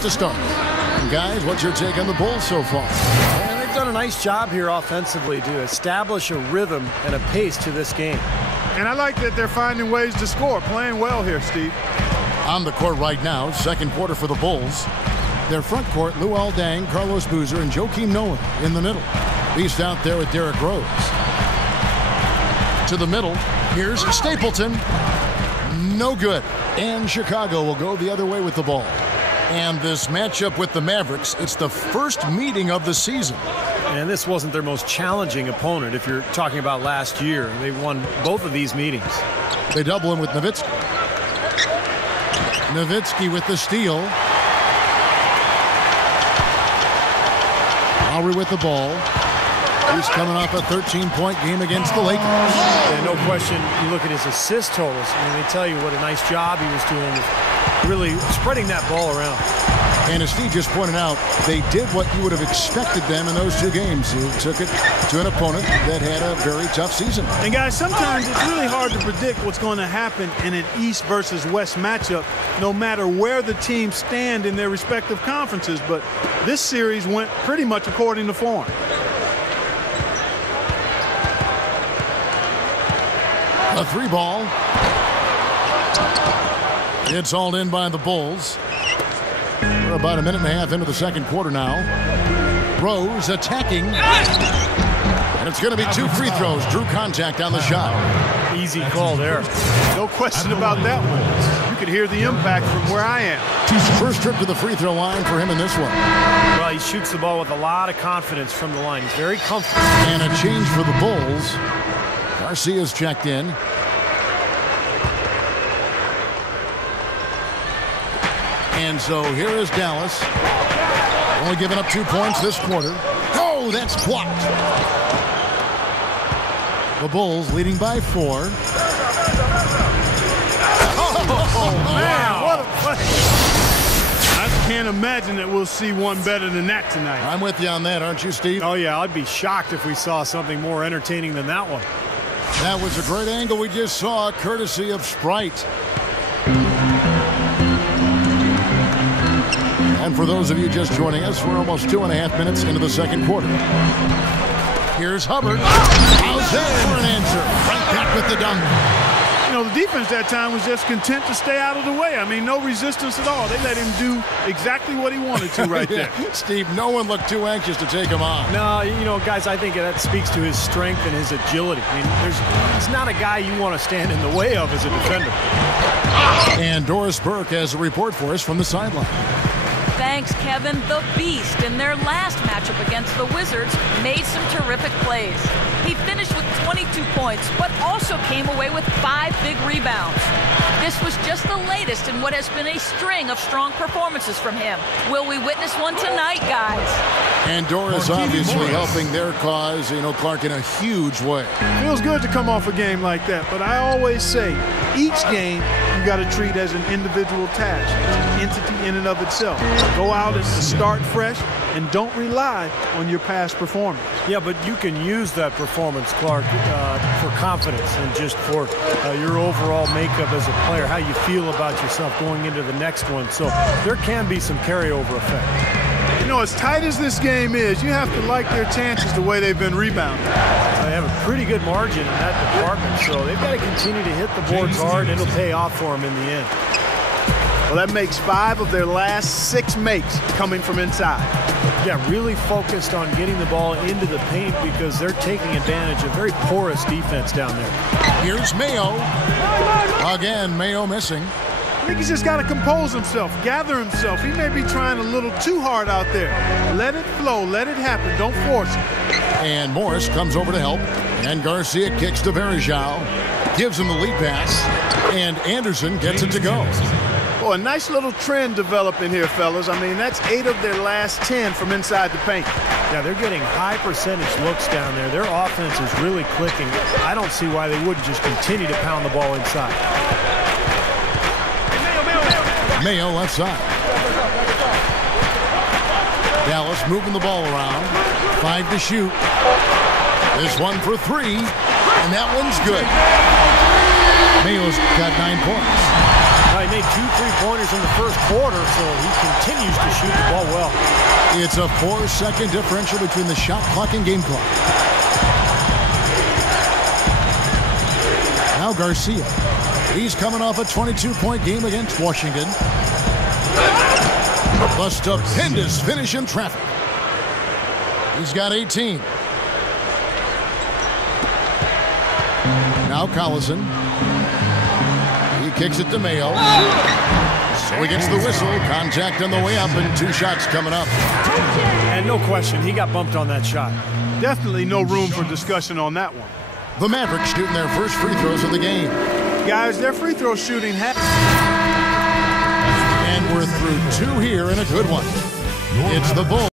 with the start. And guys, what's your take on the Bulls so far? And they've done a nice job here offensively to establish a rhythm and a pace to this game. And I like that they're finding ways to score, playing well here, Steve. On the court right now, second quarter for the Bulls. Their front court, Luol Deng, Carlos Boozer, and Joakim Noah in the middle. Beast out there with Derrick Rose. To the middle, here's Stapleton. No good. And Chicago will go the other way with the ball. And this matchup with the Mavericks, it's the first meeting of the season. And this wasn't their most challenging opponent if you're talking about last year. They won both of these meetings. They double him with Nowitzki. Nowitzki with the steal. Lowry with the ball. He's coming off a 13-point game against the Lakers. And no question, you look at his assist totals, and they tell you what a nice job he was doing with really spreading that ball around. And as Steve just pointed out, they did what you would have expected them in those two games. They took it to an opponent that had a very tough season. And guys, sometimes it's really hard to predict what's going to happen in an East versus West matchup, no matter where the teams stand in their respective conferences. But this series went pretty much according to form. A three ball. It's hauled in by the Bulls. We're about a minute and a half into the second quarter now. Rose attacking. And it's going to be two free throws. Drew contact on the shot. Easy call there. No question about that one. You could hear the impact from where I am. First trip to the free throw line for him in this one. Well, he shoots the ball with a lot of confidence from the line. He's very comfortable. And a change for the Bulls. Garcia's checked in. And so here is Dallas. Only giving up 2 points this quarter. Oh, that's blocked. The Bulls leading by 4. Oh, man, what a play. I can't imagine that we'll see one better than that tonight. I'm with you on that, aren't you, Steve? Oh, yeah, I'd be shocked if we saw something more entertaining than that one. That was a great angle we just saw, courtesy of Sprite. And for those of you just joining us, we're almost 2.5 minutes into the second quarter. Here's Hubbard. How's that for an answer? Right back with the dunk. You know, the defense that time was just content to stay out of the way. I mean, no resistance at all. They let him do exactly what he wanted to right there. Steve, no one looked too anxious to take him on. No, you know, guys, I think that speaks to his strength and his agility. I mean, he's not a guy you want to stand in the way of as a defender. And Doris Burke has a report for us from the sideline. Thanks, Kevin. The Beast, in their last matchup against the Wizards, made some terrific plays. He finished with 22 points, but also came away with 5 big rebounds. This was just the latest in what has been a string of strong performances from him. Will we witness one tonight, guys? And Doris obviously helping their cause, you know, Clark, in a huge way. Feels good to come off a game like that, but I always say each game you got to treat as an individual task, an entity in and of itself. Go out and start fresh and don't rely on your past performance. Yeah, but you can use that performance, Clark, for confidence and just for your overall makeup as a player, how you feel about yourself going into the next one. So there can be some carryover effect. You know, as tight as this game is, you have to like their chances the way they've been rebounding. They have a pretty good margin in that department, so they've got to continue to hit the boards hard, and it'll pay off for them in the end. Well, that makes 5 of their last 6 makes coming from inside. Yeah, really focused on getting the ball into the paint because they're taking advantage of very porous defense down there. Here's Mayo. Again, Mayo missing. I think he's just got to compose himself, gather himself. He may be trying a little too hard out there. Let it flow, let it happen, don't force it. And Morris comes over to help. And Garcia kicks to Verjao. Gives him the lead pass. And Anderson gets it to go. Well, a nice little trend developing here, fellas. I mean, that's 8 of their last 10 from inside the paint. Yeah, they're getting high percentage looks down there. Their offense is really clicking. I don't see why they wouldn't just continue to pound the ball inside. Mayo left side. Dallas moving the ball around. 5 to shoot. This one for 3. And that one's good. Mayo's got 9 points. He made 2 3-pointers in the first quarter, so he continues to shoot the ball well. It's a 4-second differential between the shot clock and game clock. Now Garcia. He's coming off a 22-point game against Washington. A stupendous finish in traffic. He's got 18. Now Collison. He kicks it to Mayo. So he gets the whistle. Contact on the way up and 2 shots coming up. And no question, he got bumped on that shot. Definitely no room for discussion on that one. The Mavericks shooting their first free throws of the game. Guys, their free throw shooting has... And we're through 2 here and a good one. It's the Bulls